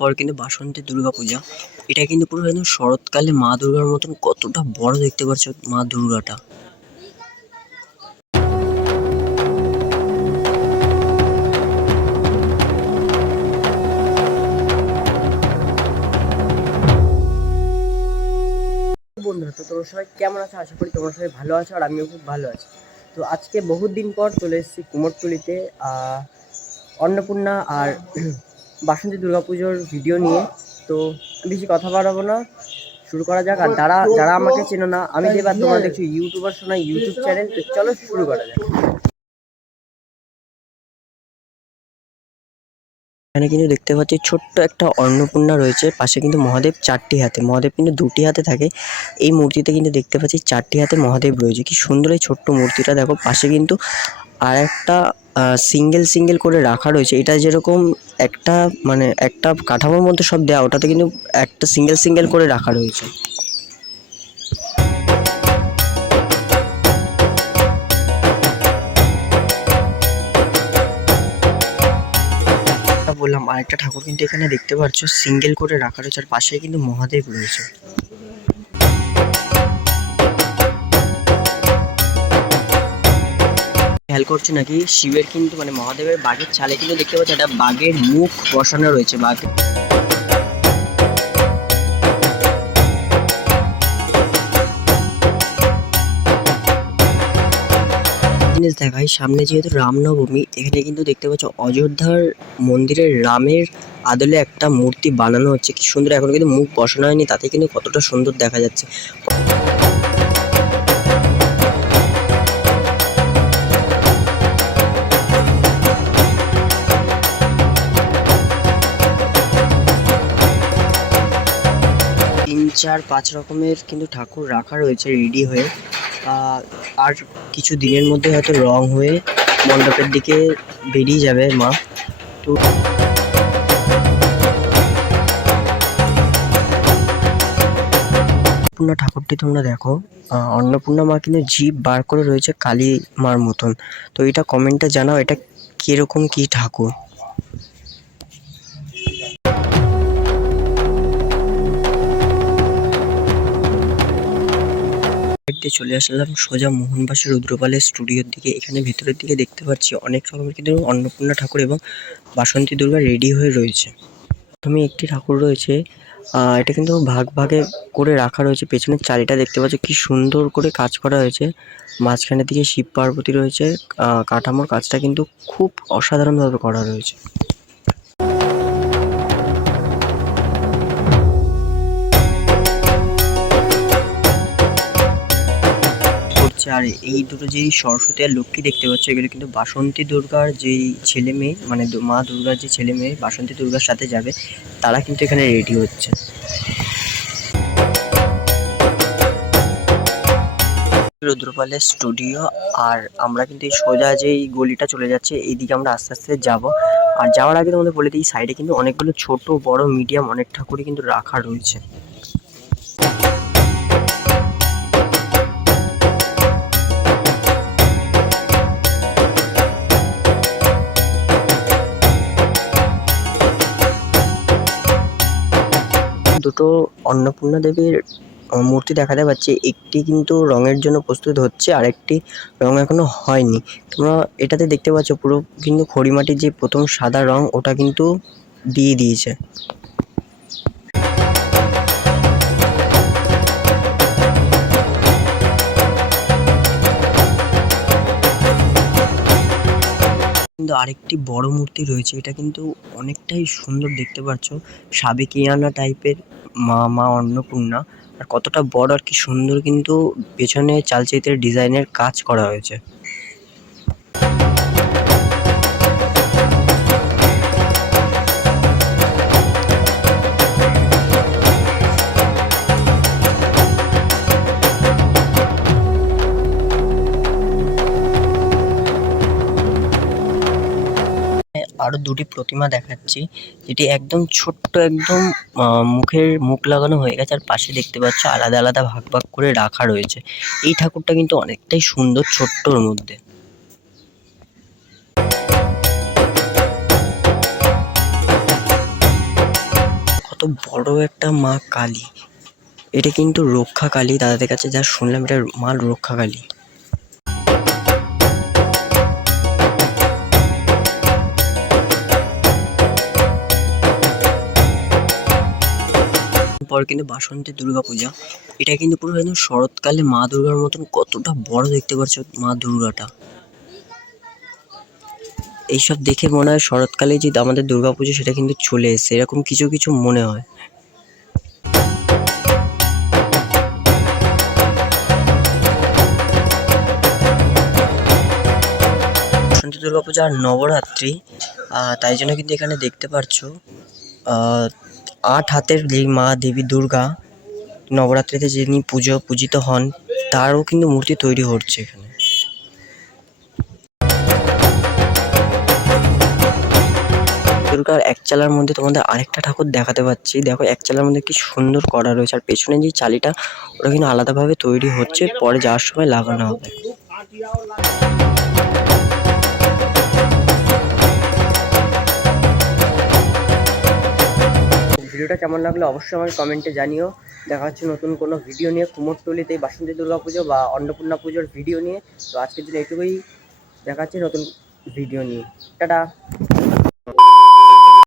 পর কিন্তু বাসন্তী দুর্গা পূজা এটা কিন্তু পুরো একদম শরৎকালে মা দুর্গার মতন কতটা বড় দেখতে পাচ্ছ মা দুর্গাটা। বন্ধুরা, তো তোমরা সবাই কেমন আছো? আশা করি তোমরা সবাই ভালো আছো আর আমিও খুব ভালো আছি। তো আজকে বহুত দিন পর চলে এসেছি কুমোরটুলিতে অন্নপূর্ণা আর বাসন্তী দুর্গাপুজোর ভিডিও নিয়ে, তো বেশি কথা বাড়াবো না। শুরু করা যাক। আর যারা যারা আমাকে চেনো না, আমি যে এবার তোমরা দেখছ ইউটিউবার শোনা ইউটিউব চ্যানেল তো চলো শুরু করা যাক। এখানে কিন্তু দেখতে পাচ্ছি ছোট্ট একটা অন্নপূর্ণা রয়েছে। পাশে কিন্তু মহাদেব চারটি হাতে। মহাদেব কিন্তু দুটি হাতে থাকে। এই মূর্তিতে কিন্তু দেখতে পাচ্ছি চারটি হাতে মহাদেব রয়েছে। কি সুন্দর এই ছোট্ট মূর্তিটা। দেখো, পাশে কিন্তু আর একটা সিঙ্গেল সিঙ্গেল করে রাখা রয়েছে। এটা যেরকম একটা মানে একটা কাঠামোর মধ্যে সব দেওয়া ওটাতে কিন্তু একটা সিঙ্গেল সিঙ্গেল করে রাখা রয়েছে। বললাম, আরেকটা ঠাকুর কিন্তু এখানে দেখতে পাচ্ছ সিঙ্গেল করে রাখা রয়েছে, আর পাশে কিন্তু মহাদেব রয়েছে। খেয়াল করছ নাকি? শিবের কিন্তু মানে মহাদেবের বাঘের ছালে কিন্তু দেখতে পাচ্ছ একটা বাঘের মুখ বসানো রয়েছে, বাঘ। জিনিস সামনে যেহেতু রামনবমী, এখানে কিন্তু দেখতে পাচ্ছ অযোধ্যার মন্দিরের রামের আদলে একটা মূর্তি বানানো হচ্ছে। কি সুন্দর, এখন কিন্তু মুখ বসানো হয়নি, তাতে কিন্তু কতটা সুন্দর দেখা যাচ্ছে। চার পাঁচ রকমের কিন্তু ঠাকুর রাখা রয়েছে রেডি হয়ে। আর কিছু দিনের মধ্যে হয়তো রং হয়ে মণ্ডপের দিকে বেরিয়ে যাবে মা। তো অন্নপূর্ণা ঠাকুরটি তোমরা দেখো। অন্নপূর্ণা মা কিন্তু জিভ বার করে রয়েছে কালী মার মতন। তো এটা কমেন্টে জানাও, এটা কীরকম কি ঠাকুর? দিয়ে চলে আসলাম সোজা মোহনবাসী রুদ্রপালের স্টুডিওর দিকে। এখানে ভেতরের দিকে দেখতে পাচ্ছি অনেক রকমের কিন্তু অন্নপূর্ণা ঠাকুর এবং বাসন্তী দুর্গা রেডি হয়ে রয়েছে। প্রথমে একটি ঠাকুর রয়েছে এটা কিন্তু ভাগ ভাগে করে রাখা রয়েছে। পেছনের চারিটা দেখতে পাচ্ছ কি সুন্দর করে কাজ করা হয়েছে। মাঝখানের দিকে শিব পার্বতী রয়েছে কাঠামোর কাজটা কিন্তু খুব অসাধারণভাবে করা রয়েছে। আর এই দুটো যেই সরস্বতী আর লক্ষ্মী দেখতে পাচ্ছ, এগুলো কিন্তু বাসন্তী দুর্গার যেই ছেলে মেয়ে মানে মা দুর্গার যে ছেলে মেয়ে বাসন্তী দুর্গার সাথে যাবে, তারা কিন্তু এখানে রেডি হচ্ছে। রুদ্রপালের স্টুডিও, আর আমরা কিন্তু এই সোজা যেই গলিটা চলে যাচ্ছে, এইদিকে আমরা আস্তে আস্তে যাব। আর যাওয়ার আগে তোমাদের বলে দিই, সাইডে কিন্তু অনেকগুলো ছোট, বড়, মিডিয়াম অনেক ঠাকুরই কিন্তু রাখা রয়েছে। দুটো অন্নপূর্ণা দেবীর মূর্তি দেখাতে পাচ্ছি একটি কিন্তু রঙের জন্য প্রস্তুত হচ্ছে আর একটি রং এখনও হয়নি। তোমরা এটাতে দেখতে পাচ্ছ, পুরো কিন্তু খড়িমাটির যে প্রথম সাদা রং ওটা কিন্তু দিয়ে দিয়েছে। আরেকটি বড় মূর্তি রয়েছে, এটা কিন্তু অনেকটাই সুন্দর দেখতে পাচ্ছ। সাবেকিয়ানা টাইপের মা মা অন্নপূর্ণা। আর কতটা বড় আর কি সুন্দর কিন্তু পেছনে চালচিত্রের ডিজাইনের কাজ করা হয়েছে। আরও দুটি প্রতিমা দেখাচ্ছি, যেটি একদম ছোট্ট একদম মুখের মুখ লাগানো হয়ে গেছে আর পাশে দেখতে পাচ্ছ আলাদা আলাদা ভাগ ভাগ করে রাখা রয়েছে। এই ঠাকুরটা কিন্তু অনেকটাই সুন্দর ছোট্টর মধ্যে। কত বড় একটা মা কালী। এটা কিন্তু রক্ষা কালী, দাদাদের কাছে যা শুনলাম এটা মা রক্ষা কালী। পর কিন্তু বাসন্তী দুর্গা পূজা এটা কিন্তু পুরো একদম শরৎকালে মা দুর্গার মতন কতটা বড় দেখতে পাচ্ছ মা দুর্গাটা। এইসব দেখে মনে হয় শরৎকালে যে আমাদের দুর্গা পুজো সেটা কিন্তু চলে এসেছে। এরকম কিছু কিছু মনে হয়। বসন্ত দুর্গা পূজা আর নবরাত্রি তাই জন্য কিন্তু এখানে দেখতে পাচ্ছ আট হাতের যে মা দেবী দুর্গা নবরাত্রিতে যিনি পুজো পূজিত হন, তারও কিন্তু মূর্তি তৈরি হচ্ছে এখানে। দুর্গার এক চালার মধ্যে তোমাদের আরেকটা ঠাকুর দেখাতে পাচ্ছি। দেখো এক চালার মধ্যে কি সুন্দর করা রয়েছে। আর পেছনে যে চালিটা, ওটা কিন্তু আলাদাভাবে তৈরি হচ্ছে। পরে যাওয়ার সময় লাগানো হবে। ভিডিওটা কেমন লাগল অবশ্যই আমাকে কমেন্টে জানিও। দেখা হচ্ছে নতুন কোনো ভিডিও নিয়ে কুমোরটলিতে বাসন্তী দুর্গা পুজো বা অন্নপূর্ণা পুজোর ভিডিও নিয়ে। তো আজকের দিনে এটুকুই দেখা হচ্ছে নতুন ভিডিও নিয়ে। টাটা।